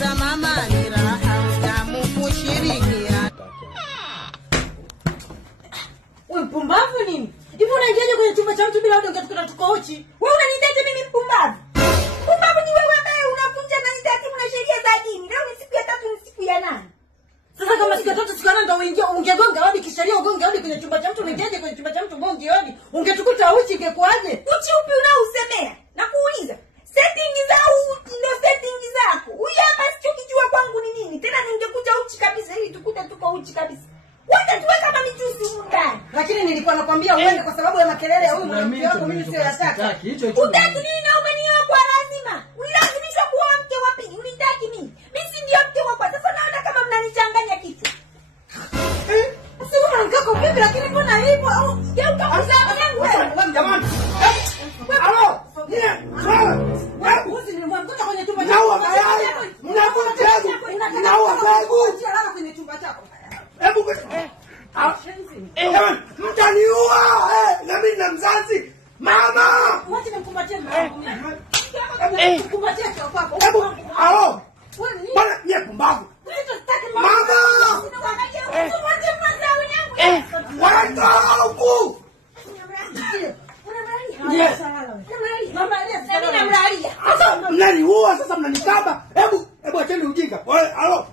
za mama ni raha na mkushirikia. Wewe mpumbavu nini? Hivi unaingiaje kwenye chumba cha mtu bila udongo tukuna tukochi? Wewe unaniitaje mimi mpumbavu? Mpumbavu ni wewe ambaye unavunja na nidati na sheria za dini. Leo ni siku ya 3 ni siku ya 8. Sasa kama siku ya 3 siku ya 8 ndio uingia ungegonga hadi kisheria ugonge hadi kwenye chumba cha mtu unaingiaje kwenye chumba cha mtu gonge hadi? Ungetukuta uchi ingekuaje? Uchi upi unaosemea? Na kuuliza. Setting za uchi ndio setting zako. Huyu hapa sichokijua kwangu ni nini? Tena ningekuja uchi kabisa ili tukute tuko uchi kabisa. Wote tuwe kama mijusi ndani. Lakini nilikuwa nakwambia uende kwa sababu ya makelele ya huyu mwanamke wako mimi sio yataka. Utaki nini na umenioa kwa lazima? Ulilazimishwa kuoa mke wa pili. Unitaki mimi. Mimi si ndio mke wako. Sasa naona kama mnanichanganya kichwa. Sio mwanamke wako vipi lakini mbona hivyo? Au geuka mzao yangu wewe. Jamani. Halo. Sawa. Wewe ni mwanamke kwenye chumba chako. Naua babu. Chalala kwenye chumba chako. Hebu mtaniua na mimi na mzazi mama. Wacha nimkumbatie mama. Kumbatia kwa kwako. Hebu hao. Bwana ni pumbavu. Mama. Wanda huku. Yes. Mama, mnaniua sasa mnanikaba. Hebu acheni ujinga. Halo.